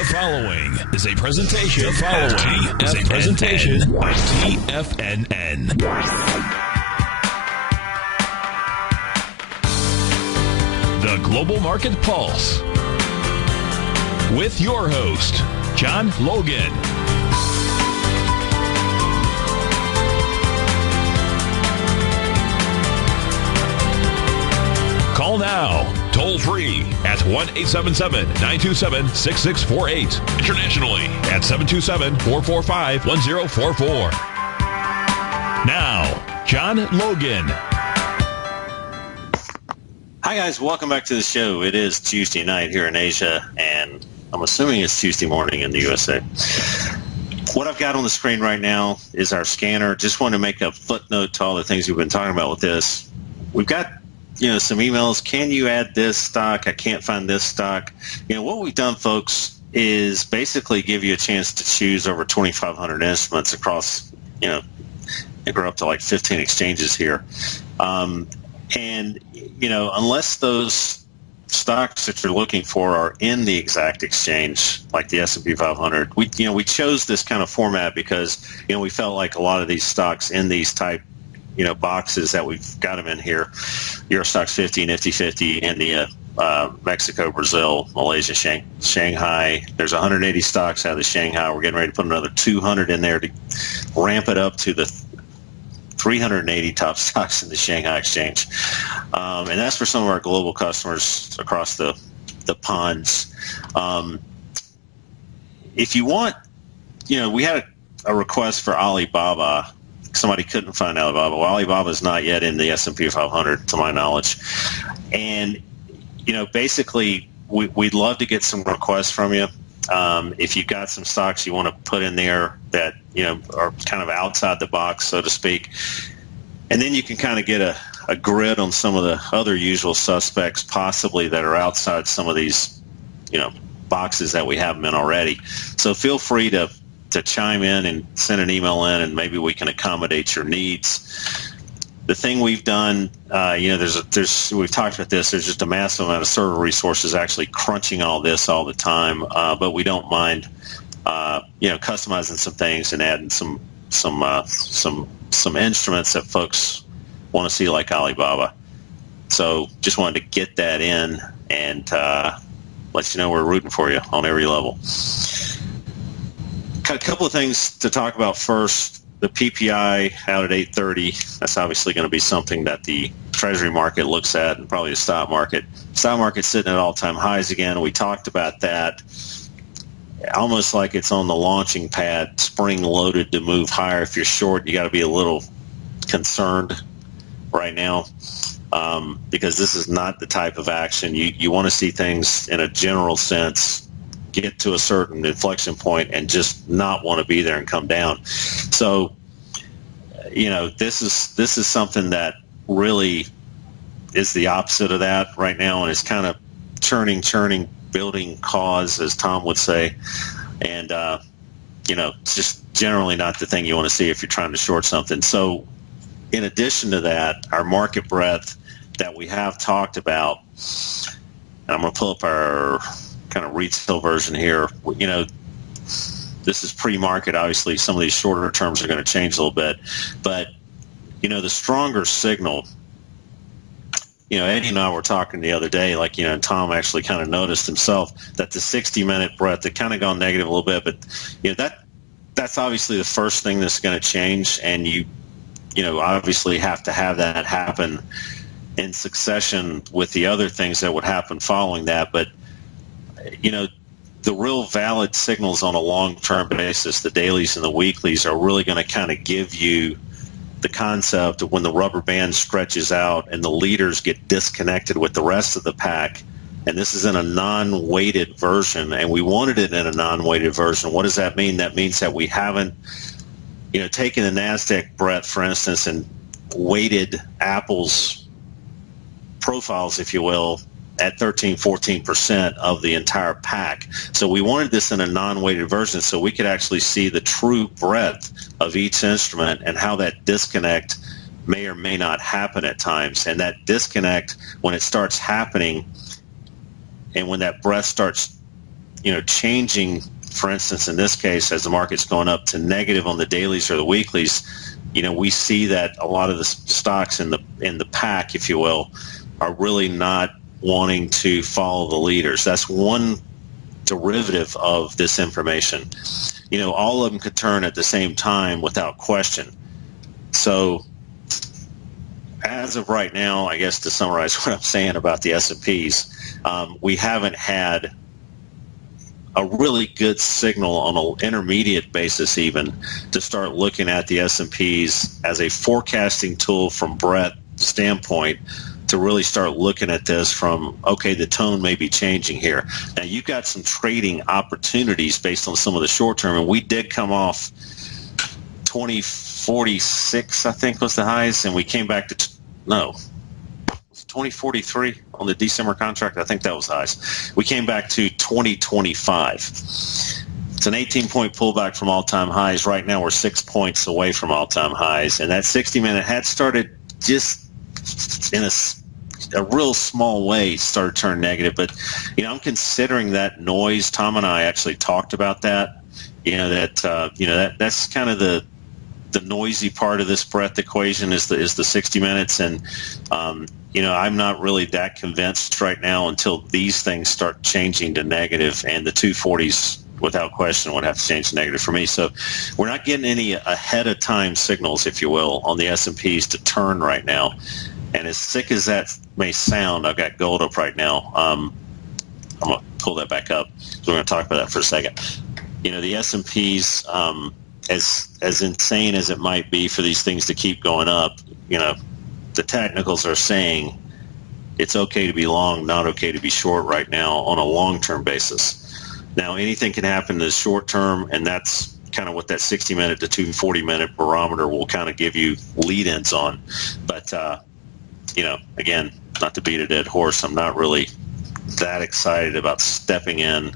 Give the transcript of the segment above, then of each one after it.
The following is a presentation. The following is a presentation of TFNN. The Global Market Pulse. With your host, John Logan. Call now, toll free at 1-877-927-6648. Internationally at 727-445-1044. Now, John Logan. Hi guys, welcome back to the show. It is Tuesday night here in Asia, and I'm assuming it's Tuesday morning in the USA. What I've got on the screen right now is our scanner. Just want to make a footnote to all the things we've been talking about with this. We've got some emails. Can you add this stock? I can't find this stock. What we've done, folks, is basically give you a chance to choose over 2,500 instruments across, they grow up to like 15 exchanges here. Unless those stocks that you're looking for are in the exact exchange, like the S&P 500, we chose this kind of format because, we felt like a lot of these stocks in these type boxes that we've got them in here, Eurostoxx 50, Nifty 50, India, Mexico, Brazil, Malaysia, Shanghai. There's 180 stocks out of the Shanghai. We're getting ready to put another 200 in there to ramp it up to the 380 top stocks in the Shanghai exchange. And that's for some of our global customers across the ponds. If you want, we had a request for Alibaba. Somebody couldn't find Alibaba. Well, Alibaba is not yet in the S&P 500, to my knowledge. And, basically, we'd love to get some requests from you. If you've got some stocks you want to put in there that, are kind of outside the box, so to speak. And then you can kind of get a grid on some of the other usual suspects possibly that are outside some of these, boxes that we have them in already. So feel free to chime in and send an email in, and maybe we can accommodate your needs. The thing we've done, we've talked about this. There's just a massive amount of server resources actually crunching all this all the time, but we don't mind, customizing some things and adding some instruments that folks want to see, like Alibaba. So just wanted to get that in and let you know we're rooting for you on every level. Got a couple of things to talk about first. The PPI out at 8:30. That's obviously going to be something that the Treasury market looks at, and probably the stock market. Stock market's sitting at all-time highs again. We talked about that. Almost like it's on the launching pad, spring-loaded to move higher. If you're short, you got to be a little concerned right now because this is not the type of action. You want to see things in a general sense get to a certain inflection point and just not want to be there and come down. So, this is something that really is the opposite of that right now, and it's kind of churning, building cause, as Tom would say. And, it's just generally not the thing you want to see if you're trying to short something. So in addition to that, our market breadth that we have talked about, and I'm going to pull up our kind of retail version here. This is pre-market. Obviously, some of these shorter terms are going to change a little bit. But, the stronger signal, Eddie and I were talking the other day, and Tom actually kind of noticed himself that the 60-minute breadth had kind of gone negative a little bit. But, that's obviously the first thing that's going to change. And you obviously have to have that happen in succession with the other things that would happen following that. But, the real valid signals on a long-term basis, the dailies and the weeklies, are really going to kind of give you the concept of when the rubber band stretches out and the leaders get disconnected with the rest of the pack. And this is in a non-weighted version, and we wanted it in a non-weighted version. What does that mean? That means that we haven't, taken the NASDAQ breadth, for instance, and weighted Apple's profiles, if you will, at 13-14% of the entire pack. So we wanted this in a non-weighted version so we could actually see the true breadth of each instrument and how that disconnect may or may not happen at times. And that disconnect, when it starts happening and when that breadth starts changing, for instance, in this case, as the market's going up to negative on the dailies or the weeklies, we see that a lot of the stocks in the pack, if you will, are really not wanting to follow the leaders. That's one derivative of this information. All of them could turn at the same time without question. So as of right now, I guess to summarize what I'm saying about the S&Ps, we haven't had a really good signal on an intermediate basis even to start looking at the S&Ps as a forecasting tool from breadth standpoint, to really start looking at this from, okay, the tone may be changing here. Now, you've got some trading opportunities based on some of the short term, and we did come off 2046, I think was the highs, and we came back to, no, 2043 on the December contract. I think that was highs. We came back to 2025. It's an 18-point pullback from all-time highs. Right now we're 6 points away from all-time highs, and that 60-minute had started just in a real small way, started to turn negative. But, I'm considering that noise. Tom and I actually talked about that, that's kind of the noisy part of this breadth equation is the 60 minutes. And, I'm not really that convinced right now until these things start changing to negative, and the 240s without question would have to change to negative for me. So we're not getting any ahead of time signals, if you will, on the S&Ps to turn right now. And as sick as that may sound, I've got gold up right now. I'm going to pull that back up. So we're going to talk about that for a second. The S&Ps, as insane as it might be for these things to keep going up, the technicals are saying it's okay to be long, not okay to be short right now on a long-term basis. Now, anything can happen in the short term, and that's kind of what that 60-minute to 240-minute barometer will kind of give you lead-ins on. But, again, not to beat a dead horse, I'm not really that excited about stepping in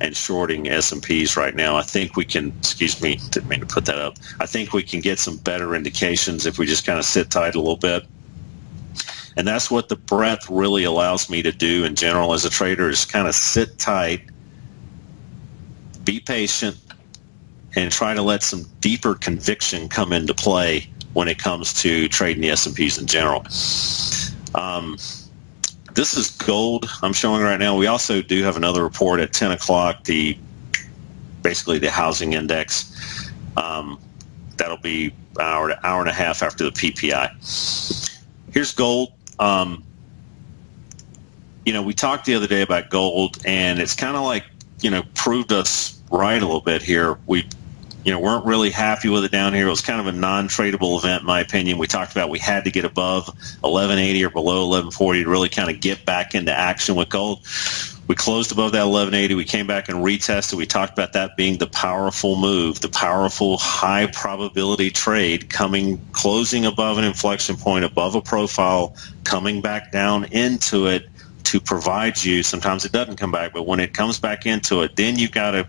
and shorting S&Ps right now. I think we can, excuse me, didn't mean to put that up. I think we can get some better indications if we just kind of sit tight a little bit. And that's what the breadth really allows me to do in general as a trader, is kind of sit tight, be patient, and try to let some deeper conviction come into play when it comes to trading the S&Ps in general. This is gold I'm showing right now. We also do have another report at 10 o'clock, basically the housing index. That'll be an hour and a half after the PPI. Here's gold. We talked the other day about gold, and it's kind of like, proved us right a little bit here. We weren't really happy with it down here. It was kind of a non-tradable event, in my opinion. We talked about we had to get above 1180 or below 1140 to really kind of get back into action with gold. We closed above that 1180. We came back and retested. We talked about that being the powerful move, the powerful high probability trade, closing above an inflection point, above a profile, coming back down into it to provide you. Sometimes it doesn't come back, but when it comes back into it, then you've got a,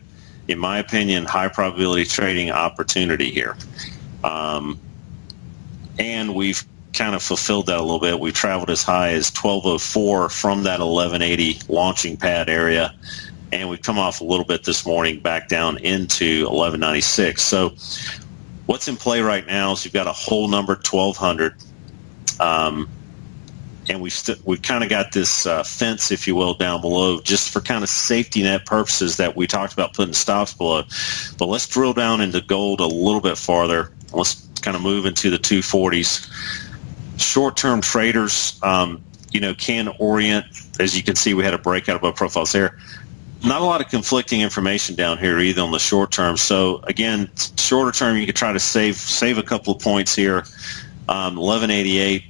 in my opinion, high probability trading opportunity here. And we've kind of fulfilled that a little bit. We've traveled as high as 1204 from that 1180 launching pad area, and we've come off a little bit this morning back down into 1196. So what's in play right now is you've got a whole number 1200. And we've kind of got this fence, if you will, down below just for kind of safety net purposes that we talked about putting stops below. But let's drill down into gold a little bit farther. Let's kind of move into the 240s. Short-term traders, can orient. As you can see, we had a breakout above profiles there. Not a lot of conflicting information down here either on the short term. So again, shorter term, you could try to save a couple of points here. 1188.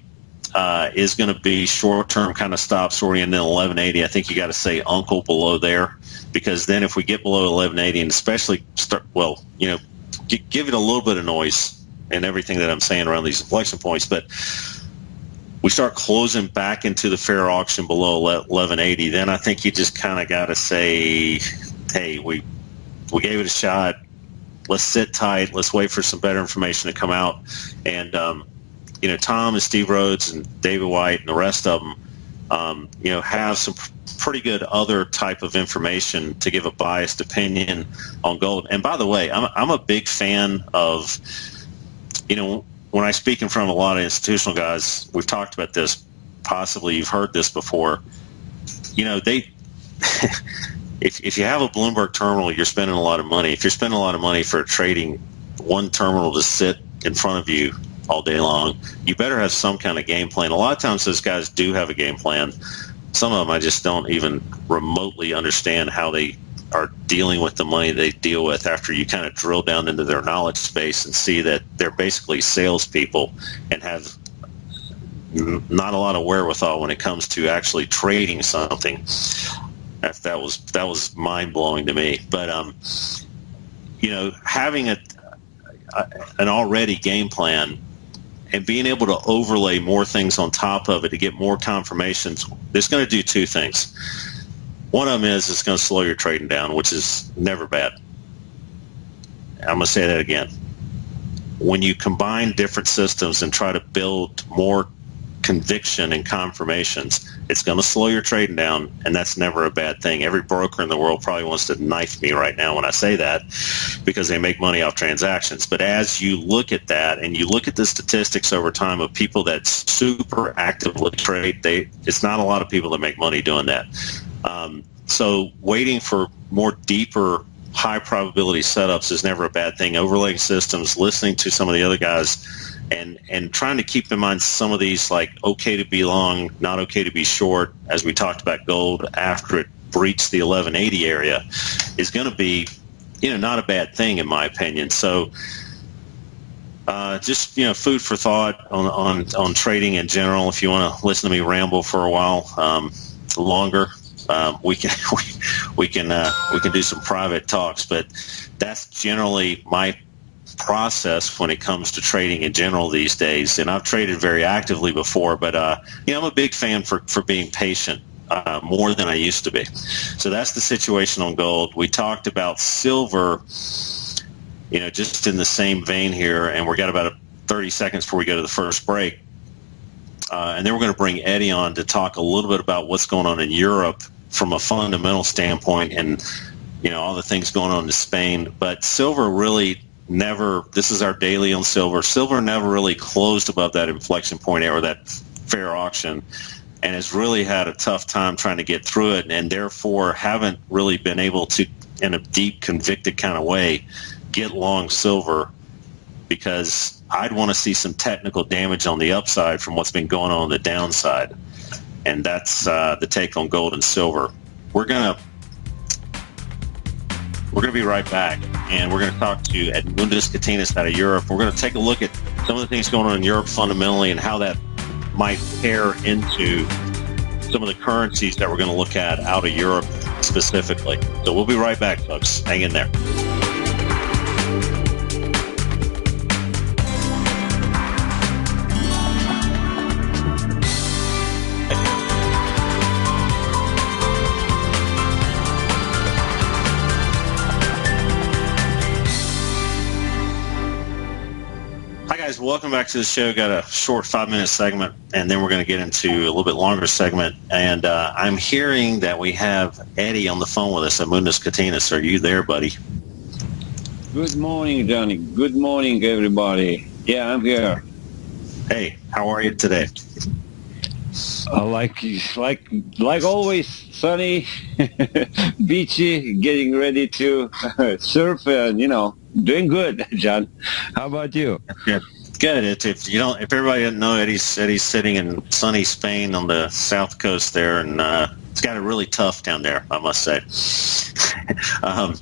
Is going to be short-term kind of stops oriented in 1180. I think you got to say uncle below there, because then if we get below 1180 and especially give it a little bit of noise and everything that I'm saying around these inflection points, but we start closing back into the fair auction below 1180, then I think you just kind of got to say, hey, we gave it a shot. Let's sit tight. Let's wait for some better information to come out. And Tom and Steve Rhodes and David White and the rest of them, have some pretty good other type of information to give a biased opinion on gold. And by the way, I'm a big fan of, when I speak in front of a lot of institutional guys, we've talked about this, possibly you've heard this before, they if you have a Bloomberg terminal, you're spending a lot of money. If you're spending a lot of money for trading one terminal to sit in front of you all day long, you better have some kind of game plan. A lot of times those guys do have a game plan. Some of them I just don't even remotely understand how they are dealing with the money they deal with after you kind of drill down into their knowledge space and see that they're basically salespeople and have not a lot of wherewithal when it comes to actually trading something. That was mind-blowing to me. But, having an already game plan and being able to overlay more things on top of it to get more confirmations, it's going to do two things. One of them is it's going to slow your trading down, which is never bad. I'm going to say that again. When you combine different systems and try to build more conviction and confirmations, it's going to slow your trading down, and that's never a bad thing. Every broker in the world probably wants to knife me right now when I say that, because they make money off transactions. But as you look at that and you look at the statistics over time of people that super actively trade, it's not a lot of people that make money doing that. So waiting for more deeper, high probability setups is never a bad thing. Overlaying systems, listening to some of the other guys, and trying to keep in mind some of these, like okay to be long, not okay to be short, as we talked about gold after it breached the 1180 area, is going to be, not a bad thing in my opinion. So just, food for thought on trading in general. If you want to listen to me ramble for a while longer, we can do some private talks, but that's generally my process when it comes to trading in general these days. And I've traded very actively before, but I'm a big fan for being patient more than I used to be. So that's the situation on gold. We talked about silver, just in the same vein here, and we got about 30 seconds before we go to the first break. And then we're going to bring Eddie on to talk a little bit about what's going on in Europe from a fundamental standpoint, and all the things going on in Spain. But silver really never, this is our daily on silver. Silver never really closed above that inflection point or that fair auction, and has really had a tough time trying to get through it, and therefore haven't really been able to, in a deep convicted kind of way, get long silver, because I'd want to see some technical damage on the upside from what's been going on the downside. And that's the take on gold and silver. We're gonna be right back, and we're going to talk to Edmundus Katinas out of Europe. We're going to take a look at some of the things going on in Europe fundamentally and how that might pair into some of the currencies that we're going to look at out of Europe specifically. So we'll be right back, folks. Hang in there. Welcome back to the show. Got a short 5-minute segment, and then we're going to get into a little bit longer segment. And I'm hearing that we have Eddie on the phone with us, Edmundus Katinas. Are you there, buddy? Good morning, Johnny. Good morning, everybody. Yeah, I'm here. Hey, how are you today? Like always, sunny, beachy, getting ready to surf, and doing good, John. How about you? Good. If everybody doesn't know, Eddie's sitting in sunny Spain on the south coast there, and it's got it really tough down there, I must say.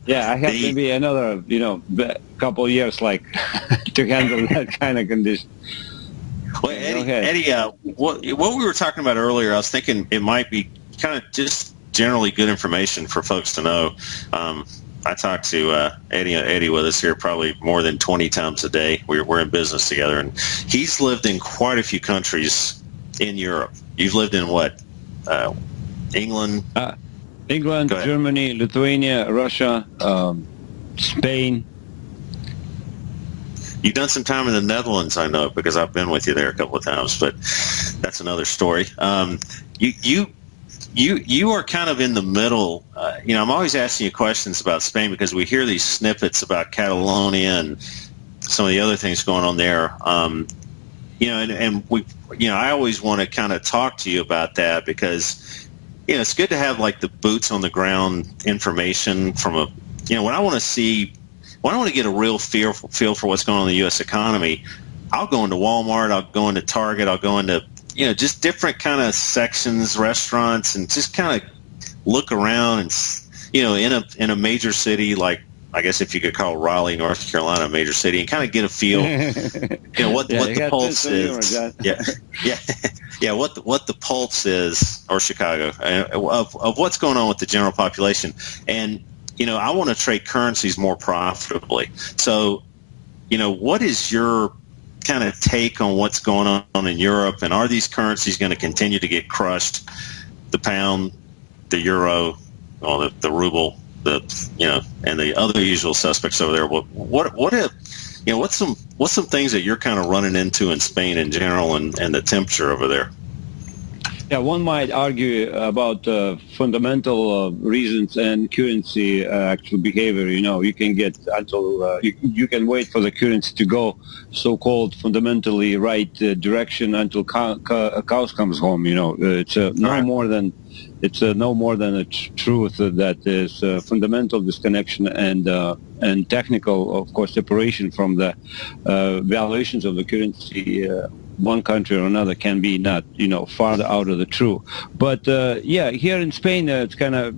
Yeah, I have maybe another couple of years to handle that kind of condition. Well, Eddie, what we were talking about earlier, I was thinking it might be kind of just generally good information for folks to know. I talk to Eddie with us here probably more than 20 times a day. We're in business together, and he's lived in quite a few countries in Europe. You've lived in what? England? England, Germany, Lithuania, Russia, Spain. You've done some time in the Netherlands, I know, because I've been with you there a couple of times, but that's another story. you are kind of in the middle. I'm always asking you questions about Spain because we hear these snippets about Catalonia and some of the other things going on there. And we, I always want to kind of talk to you about that because, it's good to have like the boots on the ground information from when I want to get a real feel for what's going on in the U.S. economy, I'll go into Walmart, I'll go into Target, I'll go into, just different kind of sections, restaurants, and just kind of look around and, in a major city like, I guess if you could call Raleigh, North Carolina, a major city, and kind of get a feel, what the pulse is. What the pulse is, or Chicago, of what's going on with the general population. And, I want to trade currencies more profitably. So, what is your kind of take on what's going on in Europe, and are these currencies going to continue to get crushed? The pound, the euro, the ruble, and the other usual suspects over there. What's some things that you're kind of running into in Spain in general, and the temperature over there? Yeah, one might argue about fundamental reasons and currency actual behavior. You can get until you can wait for the currency to go so-called fundamentally right direction until cows comes home. It's no more than a truth that is fundamental disconnection and technical, of course, separation from the valuations of the currency. One country or another can be not, farther out of the true. But here in Spain, it's a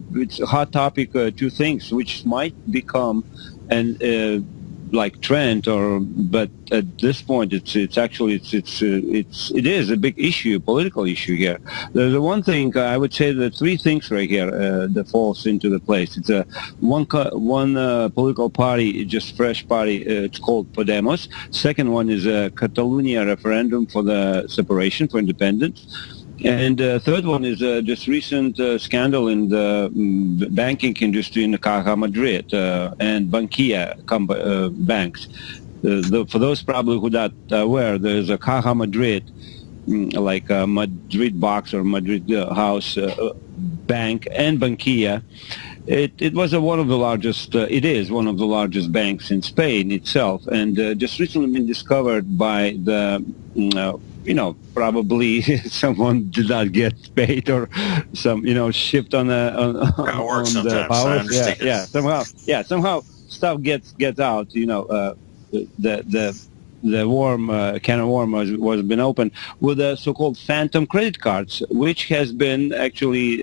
hot topic. Two things which might become like trend, but at this point, it is a big issue, political issue here. There's one thing I would say, the three things right here that falls into the place. It's one political party, just fresh party. It's called Podemos. Second one is a Catalonia referendum for the separation, for independence. And third one is this recent scandal in the banking industry in the Caja Madrid and Bankia banks. For those probably who are not aware, there's a Caja Madrid, like a Madrid box or Madrid house bank, and Bankia. It was one of the largest, it is one of the largest banks in Spain itself, and just recently been discovered by the probably someone did not get paid or some, shipped on the powers. Somehow stuff gets out. The can of worm was been opened with the so-called phantom credit cards, which has been actually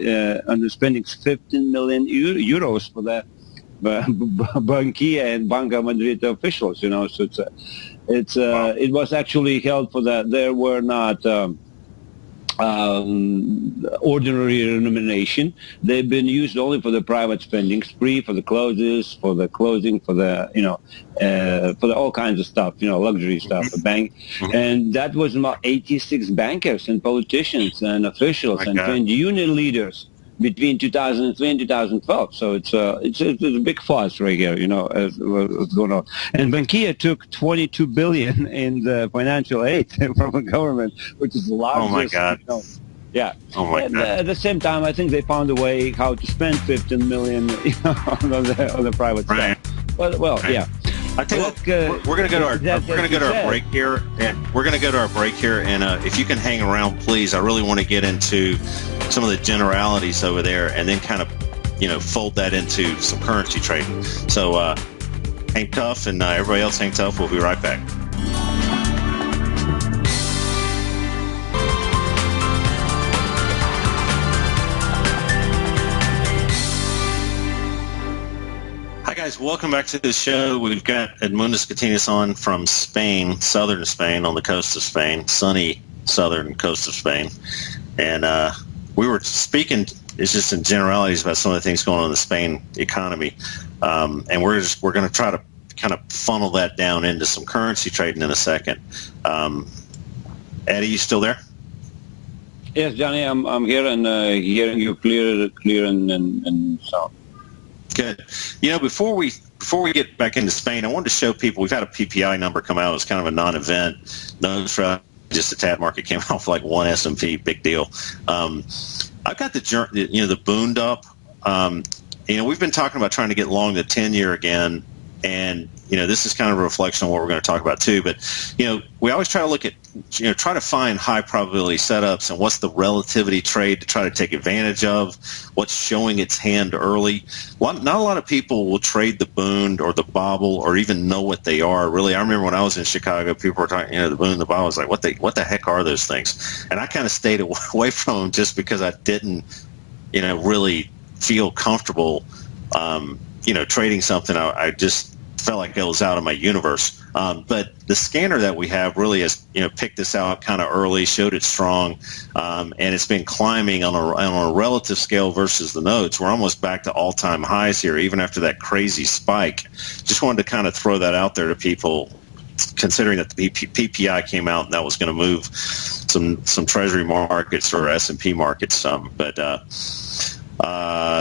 underspending 15 million euros for the Bankia and Banca Madrid officials. So it was actually held for that. There were not ordinary remuneration. They've been used only for the private spending spree, for the closes, for the closing, for the for the all kinds of stuff, luxury stuff, the bank, and that was about 86 bankers and politicians and officials and union leaders between 2003 and 2012. So it's a big fuss right here, what's going on. And Bankia took 22 billion in the financial aid from the government, which is the largest. Oh my God. Yeah. Oh my God. At the same time, I think they found a way how to spend 15 million on the private stuff. Well, yeah. I tell you what, we're going to go to our break here, and if you can hang around, please. I really want to get into some of the generalities over there, and then kind of, fold that into some currency trading. So hang tough, and everybody else hang tough. We'll be right back. Guys, welcome back to the show. We've got Edmundus Catinas on from Spain, southern Spain, on the coast of Spain, sunny southern coast of Spain. And we were speaking, it's just in generalities about some of the things going on in the Spain economy. And we're going to try to kind of funnel that down into some currency trading in a second. Eddie, you still there? Yes, Johnny, I'm here and hearing you clear and sound. Good. Before we get back into Spain, I wanted to show people we've had a PPI number come out. It's kind of a non-event. Those just a tad. Market came off like one S&P, big deal. I've got the Boond up. We've been talking about trying to get long the 10-year again, and this is kind of a reflection on what we're going to talk about too. But we always try to look at try to find high probability setups and what's the relativity trade to try to take advantage of, what's showing its hand early. Not a lot of people will trade the Boond or the Bobble or even know what they are. Really, I remember when I was in Chicago, people were talking, the Boond, the Bobble. I was like, what the heck are those things? And I kind of stayed away from them just because I didn't, really feel comfortable, trading something. I just felt like it was out of my universe. But the scanner that we have really has, picked this out kind of early, showed it strong, and it's been climbing on a relative scale versus the notes. We're almost back to all-time highs here, even after that crazy spike. Just wanted to kind of throw that out there to people, considering that the PPI came out and that was going to move some Treasury markets or S&P markets.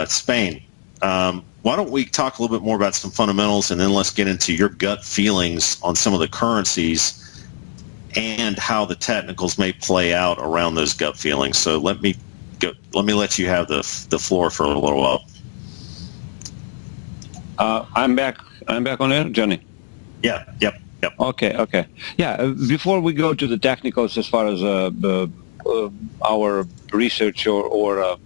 Spain. Why don't we talk a little bit more about some fundamentals, and then let's get into your gut feelings on some of the currencies and how the technicals may play out around those gut feelings. So let me let you have the floor for a little while. I'm back on air, Johnny. Yeah. Yep. Okay. Yeah. Before we go to the technicals, as far as our research or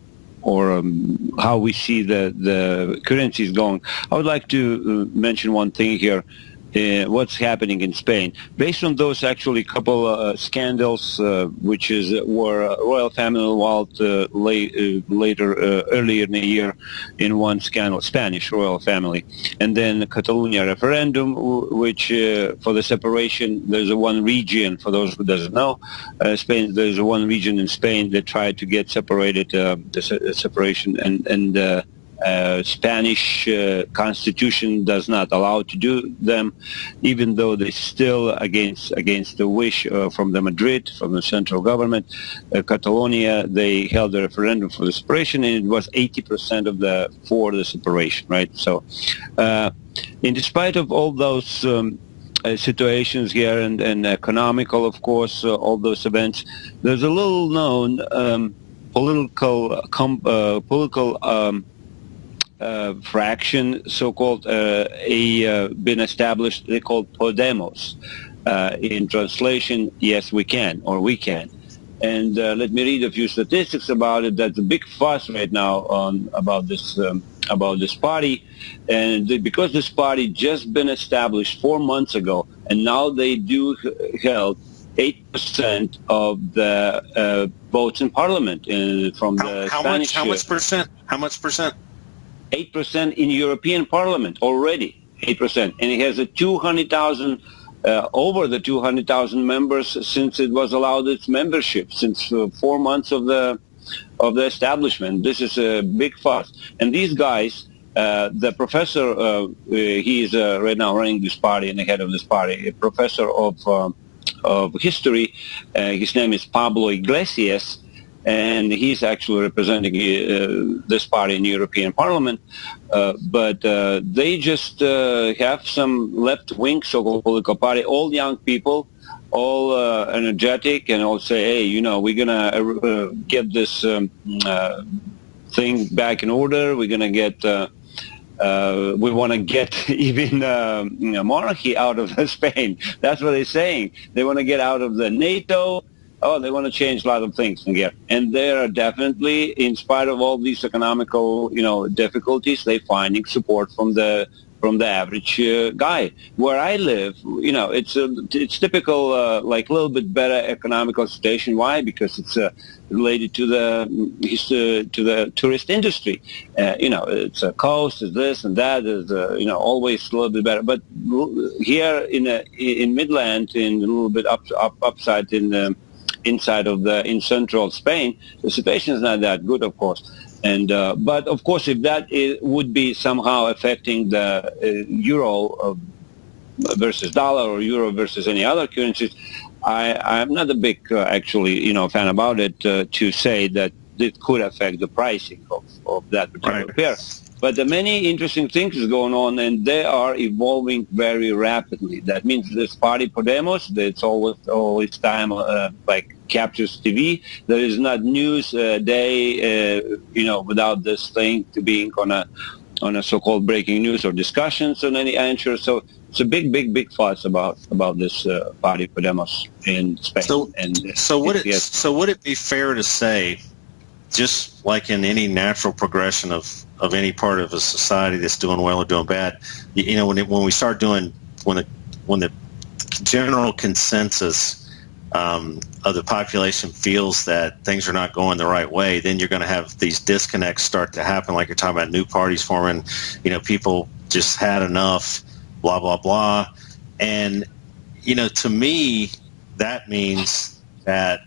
how we see the currencies going, I would like to mention one thing here. What's happening in Spain. Based on those actually couple scandals, which were royal family wealth earlier in the year in one scandal, Spanish royal family, and then the Catalonia referendum, which for the separation, there's a one region, for those who doesn't know, Spain, there's a one region in Spain that tried to get separated, the separation, and Spanish constitution does not allow to do them, even though they still against the wish from the Madrid, from the central government. Catalonia, they held a referendum for the separation, and it was 80% for the separation, right? So in despite of all those situations here and economical, of course, all those events, there's a little known political fraction, so-called, been established. They called Podemos. In translation, yes, we can, or we can. And let me read a few statistics about it. That's a big fuss right now about this party, and because this party just been established 4 months ago, and now they do held 8% of the votes in Parliament from the Spanish. How much percent? 8% in European Parliament already, 8%, and it has a 200,000, over the 200,000 members since it was allowed its membership, since 4 months of the establishment. This is a big fuss, and these guys, the professor, he's right now running this party and the head of this party, a professor of history. His name is Pablo Iglesias. And he's actually representing this party in the European Parliament. But they just have some left-wing so-called political party, all young people, all energetic, and all say, hey, we're going to get this thing back in order. We're going to get, we want to get even monarchy out of Spain. That's what they're saying. They want to get out of the NATO. They want to change a lot of things in here. And they are definitely, in spite of all these economical, difficulties, they're finding support from the average guy. Where I live, it's typical, like a little bit better economical situation. Why? Because it's related to the tourist industry. It's a coast, is this and that, is always a little bit better. But here in Midland, in a little bit upside in central Spain, the situation is not that good, of course. And but of course, if that would be somehow affecting the euro versus dollar, or euro versus any other currencies, I'm not a big fan about it, to say that it could affect the pricing of that particular pair. But the many interesting things is going on, and they are evolving very rapidly. That means this party Podemos, that's always time like captures TV. There is not news day, without this thing to being on a so-called breaking news or discussions on any answer. So it's a big fuss about this party Podemos in Spain. Would it be fair to say, just like in any natural progression of any part of a society that's doing well or doing bad, when we start doing when the general consensus of the population feels that things are not going the right way, then you're going to have these disconnects start to happen, like you're talking about new parties forming. People just had enough, blah blah blah, and to me that means that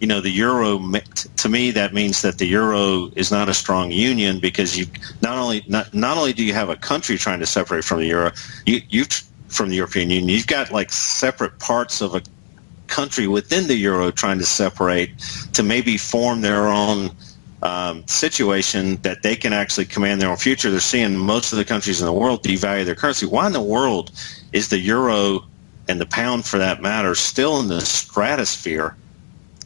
the euro, to me, that means that the euro is not a strong union, because you not only do you have a country trying to separate from the euro, you from the European Union, you've got like separate parts of a country within the euro trying to separate to maybe form their own situation that they can actually command their own future. They're seeing most of the countries in the world devalue their currency. Why in the world is the euro and the pound, for that matter, still in the stratosphere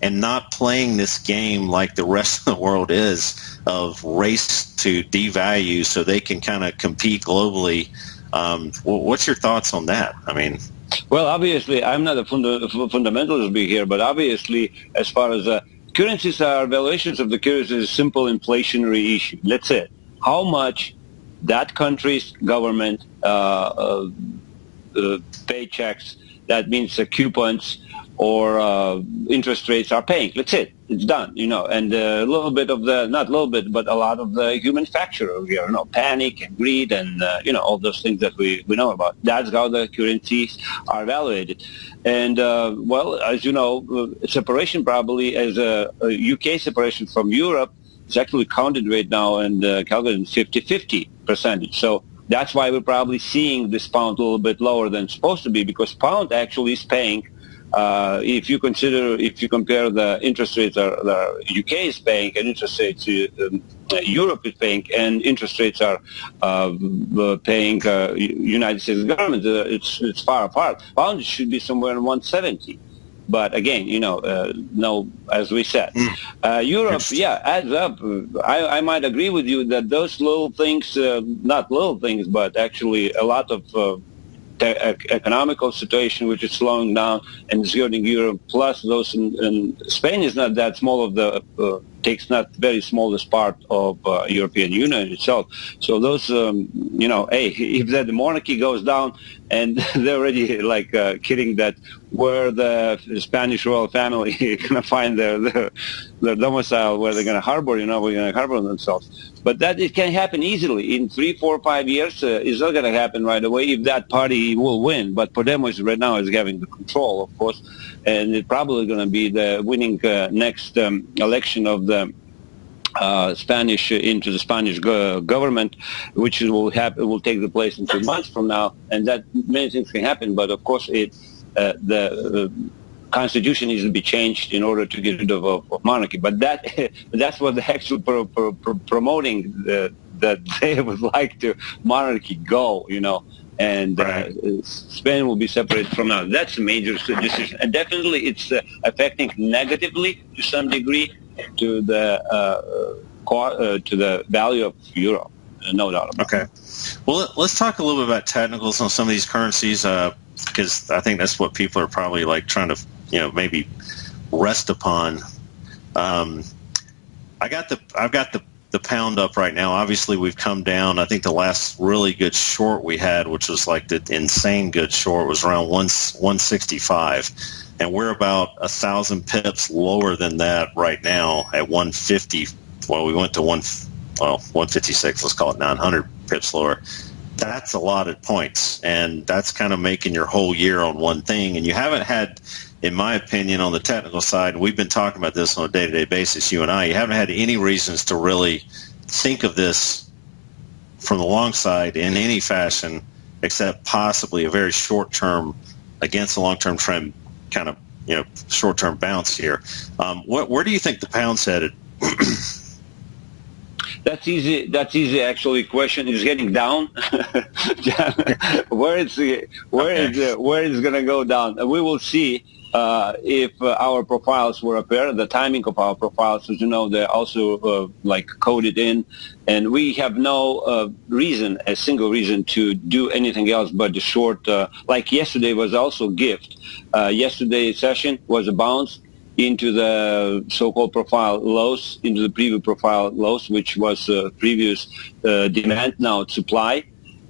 and not playing this game like the rest of the world is, of race to devalue so they can kind of compete globally? What's your thoughts on that? I mean, well, obviously, I'm not a fundamentalist here, but obviously, as far as currencies are, valuations of the currency is a simple inflationary issue. That's it. How much that country's government paychecks, that means coupons or interest rates are paying. That's it. It's done, and a little bit of not a little bit, but a lot of the human factor over here, panic and greed and, all those things that we know about. That's how the currencies are evaluated. And, well, as you know, separation probably as a UK separation from Europe is actually counted right now and calculated 50-50 percentage. So that's why we're probably seeing this pound a little bit lower than it's supposed to be, because pound actually is paying. If you compare the interest rates the UK is paying and interest rates Europe is paying and interest rates are paying United States government, it's far apart. Pound should be somewhere in 170. But again, no, as we said, Europe, adds up. I might agree with you that those little things, not little things, but actually a lot of economical situation which is slowing down and is hurting Europe, plus those in Spain is not that small of the takes not very smallest part of European Union itself. So those hey, if the monarchy goes down, and they're already like kidding that where the Spanish royal family gonna find their domicile, where they're gonna harbor, we're gonna harbor themselves. But that it can happen easily in 3, 4, 5 years. It's not gonna happen right away if that party will win. But Podemos right now is having the control, of course, and it's probably gonna be the winning next election of the Spanish into the Spanish government, which will take the place in 2 months from now, and that many things can happen. But of course, the constitution needs to be changed in order to get rid of monarchy. But that's what they're actually promoting, that they would like to monarchy go, and right. Spain will be separated from now. That's a major decision, and definitely it's affecting negatively to some degree to the value of euro. No doubt about it. Okay. Well, let's talk a little bit about technicals on some of these currencies, because I think that's what people are probably like trying to, maybe rest upon. I've got the pound up right now. Obviously, we've come down. I think the last really good short we had, which was like the insane good short, was around 165, and we're about 1,000 pips lower than that right now at 150. Well, we went to 156. Let's call it 900 pips lower. That's a lot of points, and that's kind of making your whole year on one thing. And you haven't had, in my opinion, on the technical side, we've been talking about this on a day-to-day basis, you and I, you haven't had any reasons to really think of this from the long side in any fashion, except possibly a very short-term against the long-term trend kind of, short-term bounce here. Where do you think the pound's headed? That's easy. That's easy. Actually, question is getting down. John, where is going to go down? We will see if our profiles will appear. The timing of our profiles, as you know, they're also like coded in, and we have no reason, a single reason, to do anything else but the short. Like yesterday was also gift. Yesterday's session was a bounce into the so-called profile lows, into the previous profile lows, which was previous demand, now it's supply.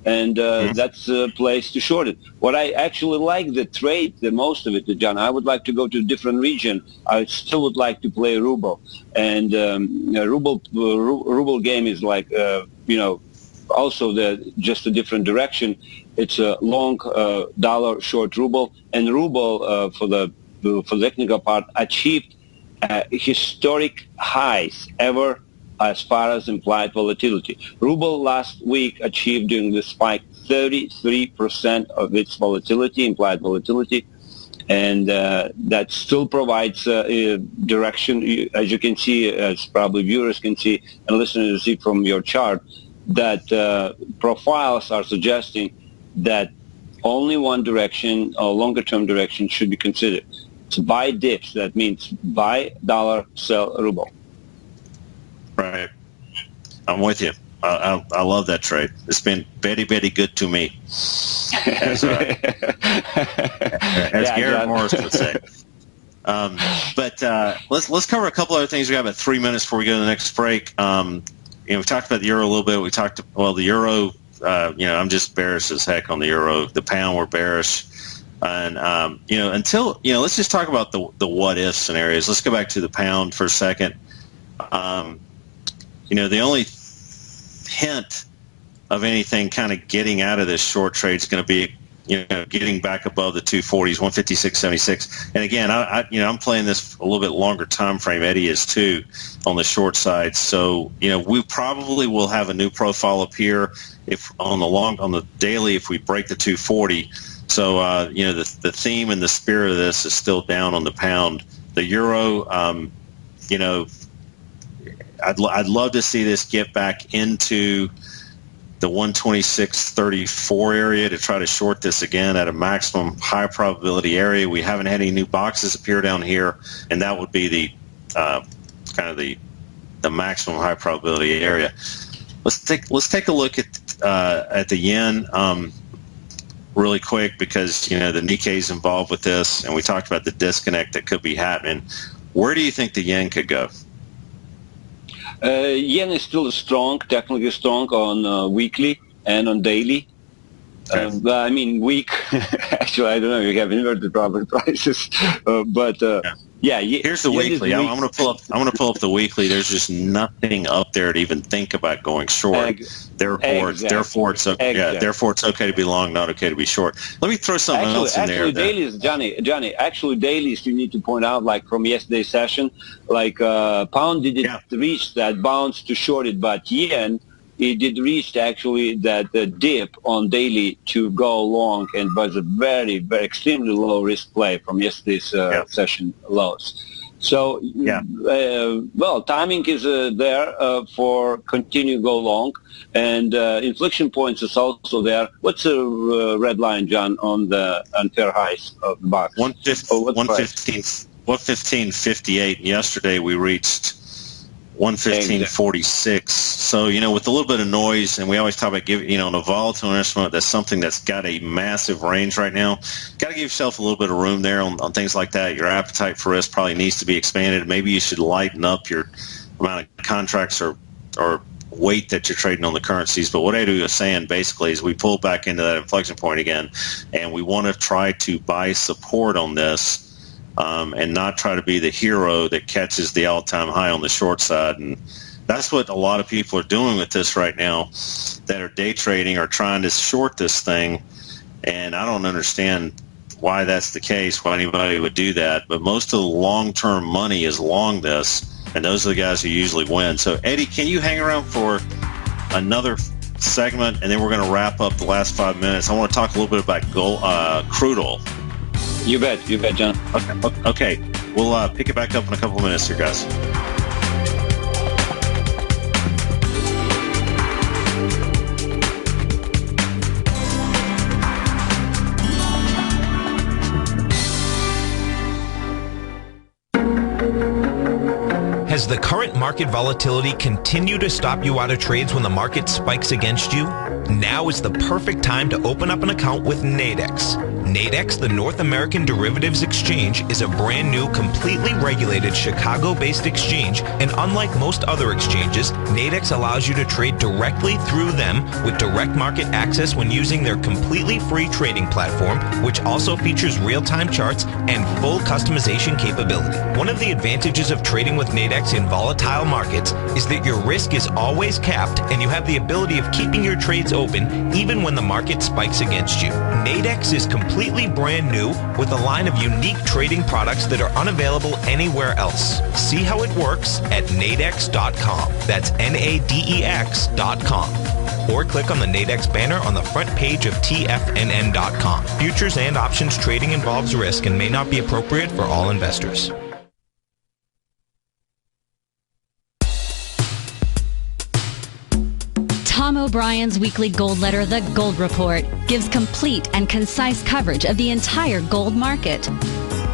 And that's a place to short it. What I actually like the trade, the most of it, John, I would like to go to a different region. I still would like to play ruble. And ruble game is like, also just a different direction. It's a long dollar, short ruble. And ruble, for the technical part, achieved historic highs ever as far as implied volatility. Ruble last week achieved during the spike 33% of its volatility, implied volatility, and that still provides direction. As you can see, as probably viewers can see and listeners see from your chart, that profiles are suggesting that only one direction, a longer-term direction, should be considered. To buy dips, that means buy dollar, sell ruble. Right. I'm with you. I love that trade. It's been very, very good to me, as Garrett Morris would say. But let's cover a couple other things. We have about 3 minutes before we go to the next break. We talked about the euro a little bit. We talked the euro. I'm just bearish as heck on the euro. The pound, we're bearish. And, until, let's just talk about the what-if scenarios. Let's go back to the pound for a second. The only hint of anything kind of getting out of this short trade is going to be, getting back above the 240s, 156.76. And again, I'm playing this a little bit longer time frame. Eddie is too on the short side. So, we probably will have a new profile up here if on the daily, if we break the 240. So, the theme and the spirit of this is still down on the pound. The euro, I'd love to see this get back into the 126.34 area to try to short this again at a maximum high probability area. We haven't had any new boxes appear down here, and that would be the kind of the maximum high probability area. Let's take a look at the yen really quick, because the Nikkei is involved with this, and we talked about the disconnect that could be happening. Where do you think the yen could go? Yen is still strong, technically strong on weekly and on daily. Okay. Week. Actually, I don't know. You have inverted property prices, but yeah. Here's the weekly. I'm going to pull up the weekly. There's just nothing up there to even think about going short. Therefore, it's okay. Yeah, therefore it's okay to be long, not okay to be short. Let me throw something else in there. Dailies, Johnny. Actually, dailies. You need to point out, like from yesterday's session, like pound didn't reach that bounce to short it, but yen, it did reach actually that dip on daily to go long, and was a very, very extremely low risk play from yesterday's session lows. So, timing is there for continue go long, and inflection points is also there. What's the red line, John, on the unfair highs of the box? 115.58. Yesterday we reached 115.46. So, with a little bit of noise, and we always talk about on a volatile instrument, that's something that's got a massive range right now. Got to give yourself a little bit of room there on things like that. Your appetite for risk probably needs to be expanded. Maybe you should lighten up your amount of contracts or weight that you're trading on the currencies. But what Edu is saying basically is we pull back into that inflection point again, and we want to try to buy support on this. And not try to be the hero that catches the all-time high on the short side. And that's what a lot of people are doing with this right now that are day trading or trying to short this thing. And I don't understand why that's the case, why anybody would do that. But most of the long-term money is long this, and those are the guys who usually win. So, Eddie, can you hang around for another segment, and then we're going to wrap up the last 5 minutes. I want to talk a little bit about crude oil. You bet, John. Okay. We'll pick it back up in a couple of minutes here, guys. Has the current market volatility continued to stop you out of trades when the market spikes against you? Now is the perfect time to open up an account with Nadex. Nadex, the North American Derivatives Exchange, is a brand new, completely regulated Chicago-based exchange, and unlike most other exchanges, Nadex allows you to trade directly through them with direct market access when using their completely free trading platform, which also features real-time charts and full customization capability. One of the advantages of trading with Nadex in volatile markets is that your risk is always capped and you have the ability of keeping your trades open even when the market spikes against you. Nadex is completely brand new with a line of unique trading products that are unavailable anywhere else. See how it works at nadex.com. That's Nadex.com. Or click on the Nadex banner on the front page of TFNN.com. Futures and options trading involves risk and may not be appropriate for all investors. Tom O'Brien's weekly gold letter, The Gold Report, gives complete and concise coverage of the entire gold market.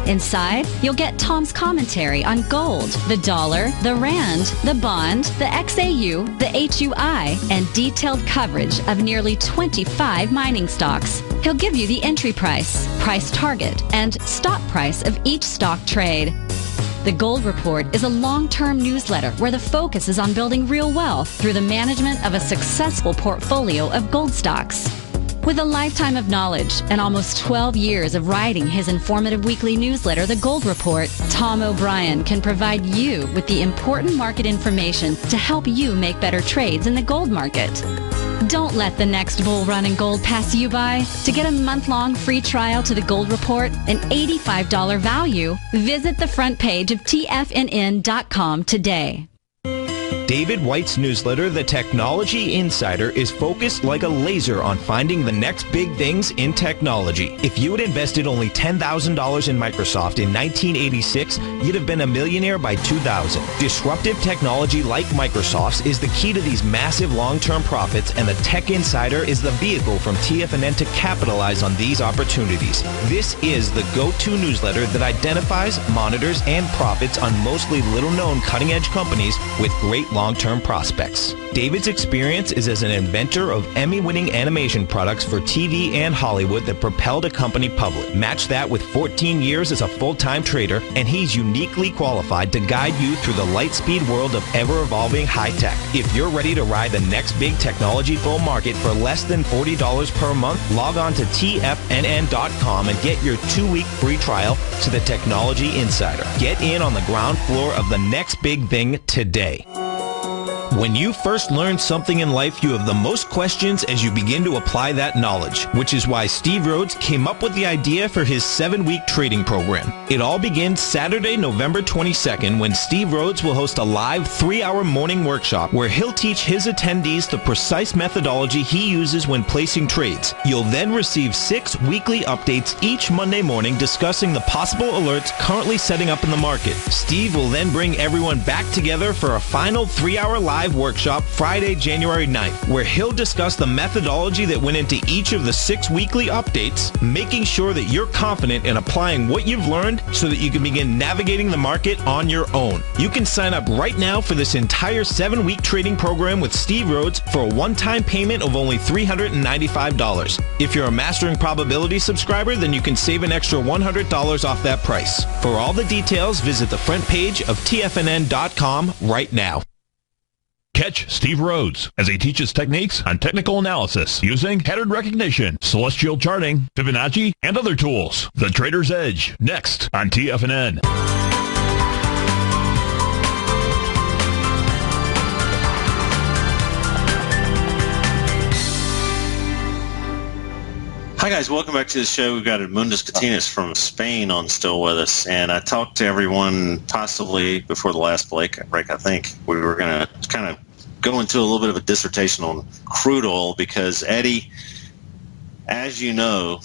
Inside, you'll get Tom's commentary on gold, the dollar, the rand, the bond, the XAU, the HUI, and detailed coverage of nearly 25 mining stocks. He'll give you the entry price, price target, and stop price of each stock trade. The Gold Report is a long-term newsletter where the focus is on building real wealth through the management of a successful portfolio of gold stocks. With a lifetime of knowledge and almost 12 years of writing his informative weekly newsletter, The Gold Report, Tom O'Brien can provide you with the important market information to help you make better trades in the gold market. Don't let the next bull run in gold pass you by. To get a month-long free trial to The Gold Report, an $85 value, visit the front page of TFNN.com today. David White's newsletter, The Technology Insider, is focused like a laser on finding the next big things in technology. If you had invested only $10,000 in Microsoft in 1986, you'd have been a millionaire by 2000. Disruptive technology like Microsoft's is the key to these massive long-term profits, and the Tech Insider is the vehicle from TFNN to capitalize on these opportunities. This is the go-to newsletter that identifies, monitors, and profits on mostly little-known cutting-edge companies with great long-term prospects. David's experience is as an inventor of Emmy-winning animation products for TV and Hollywood that propelled a company public. Match that with 14 years as a full-time trader, and he's uniquely qualified to guide you through the light-speed world of ever-evolving high-tech. If you're ready to ride the next big technology bull market for less than $40 per month, log on to TFNN.com and get your 2-week free trial to the Technology Insider. Get in on the ground floor of the next big thing today. When you first learn something in life, you have the most questions as you begin to apply that knowledge, which is why Steve Rhodes came up with the idea for his 7-week trading program. It all begins Saturday, November 22nd, when Steve Rhodes will host a live 3-hour morning workshop where he'll teach his attendees the precise methodology he uses when placing trades. You'll then receive 6 weekly updates each Monday morning discussing the possible alerts currently setting up in the market. Steve will then bring everyone back together for a final 3-hour live workshop Friday, January 9th, where he'll discuss the methodology that went into each of the 6 weekly updates, making sure that you're confident in applying what you've learned so that you can begin navigating the market on your own. You can sign up right now for this entire 7-week trading program with Steve Rhodes for a one-time payment of only $395. If you're a Mastering Probability subscriber, then you can save an extra $100 off that price. For all the details, visit the front page of TFNN.com right now. Catch Steve Rhodes as he teaches techniques on technical analysis using pattern recognition, celestial charting, Fibonacci, and other tools. The Trader's Edge, next on TFNN. Hi guys, welcome back to the show. We've got Edmundas Catinas from Spain on still with us, and I talked to everyone possibly before the last break. I think we were going to kind of go into a little bit of a dissertation on crude oil because, Eddie, as you know,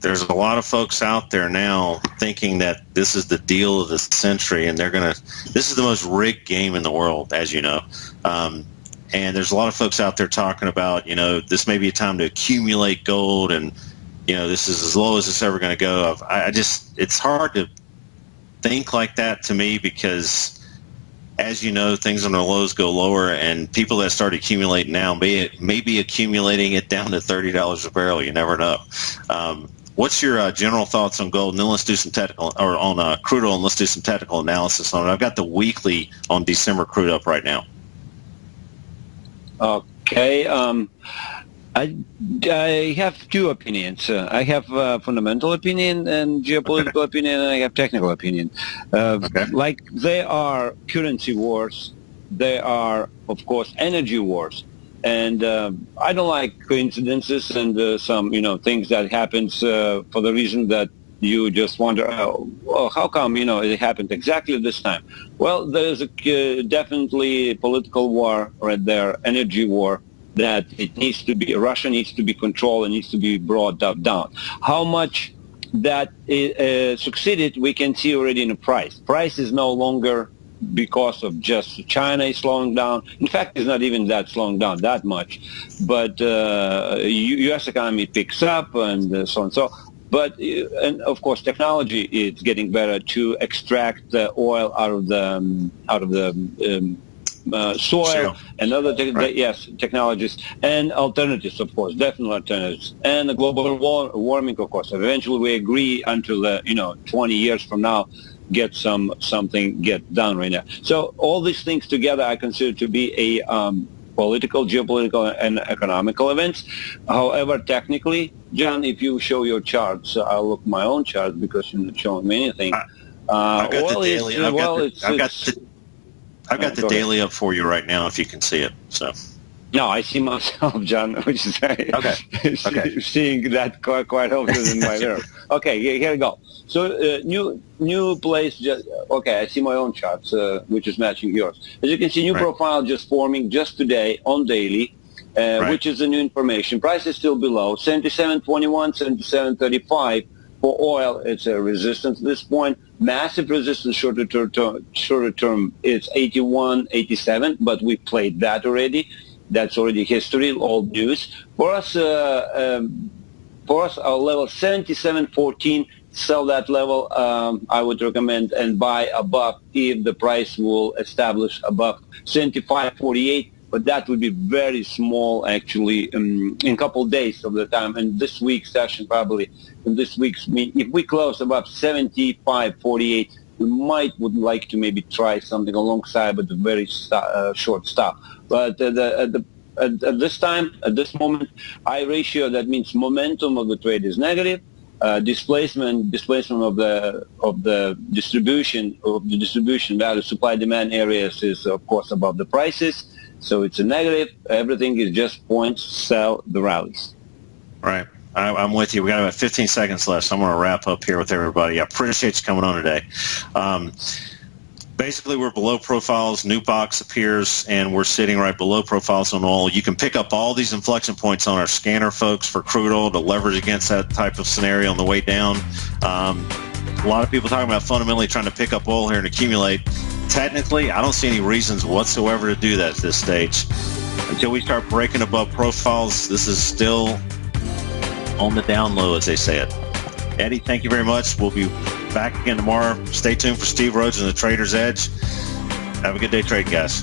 there's a lot of folks out there now thinking that this is the deal of the century, and this is the most rigged game in the world, as you know. And there's a lot of folks out there talking about, this may be a time to accumulate gold, and this is as low as it's ever going to go. It's hard to think like that to me because as you know, things on the lows go lower, and people that start accumulating now may be accumulating it down to $30 a barrel. You never know. What's your general thoughts on gold? And then let's do some technical, or on crude oil, and let's do some technical analysis on it. I've got the weekly on December crude up right now. Okay. I have two opinions. I have fundamental opinion and geopolitical opinion, and I have technical opinion. Like they are currency wars, they are, of course, energy wars. And I don't like coincidences and some, things that happens for the reason that you just wonder, how come, it happened exactly this time? Well, there's definitely a political war right there, energy war, that it needs to be, Russia needs to be controlled and needs to be brought down. How much that succeeded, we can see already in the price. Price is no longer because of just China is slowing down. In fact, it's not even that slowing down that much. But U.S. economy picks up and so on. So, but and of course, technology is getting better to extract the oil out of the soil and other technologies and alternatives, of course, definitely alternatives, and the global warming, of course. Eventually, we agree until 20 years from now, get something done right now. So all these things together, I consider to be a political, geopolitical, and economical events. However, technically, John, if you show your charts, I'll look my own charts because you're not showing me anything. I've got the daily. I've got the daily up for you right now, if you can see it. So. No, I see myself, John, which is okay. Seeing that quite often in my mirror. Okay, here we go. So new place. I see my own charts, which is matching yours. As you can see, new profile just forming just today on daily, which is the new information. Price is still below 77.21, 77.35 for oil. It's a resistance at this point. Massive resistance shorter term is 81.87, but we played that already. That's already history, old news. For us, our level 77.14, sell that level. I would recommend and buy above if the price will establish above 75.48. But that would be very small, actually, in a couple of days of the time. And this week's session, probably in this week's meet, if we close above 75.48, we would like to maybe try something alongside, but a very short stop. But at this time, at this moment, I ratio, that means momentum of the trade is negative. Displacement of the distribution value, supply demand areas is of course above the prices. So it's a negative. Everything is just points, sell the rallies. Right. I'm with you. We got about 15 seconds left, so I'm going to wrap up here with everybody. I appreciate you coming on today. Basically, we're below profiles. New box appears, and we're sitting right below profiles on oil. You can pick up all these inflection points on our scanner, folks, for crude oil to leverage against that type of scenario on the way down. A lot of people talking about fundamentally trying to pick up oil here and accumulate. Technically, I don't see any reasons whatsoever to do that at this stage. Until we start breaking above profiles, this is still on the down low, as they say it. Eddie, thank you very much. We'll be back again tomorrow. Stay tuned for Steve Rhodes and the Trader's Edge. Have a good day trading, guys.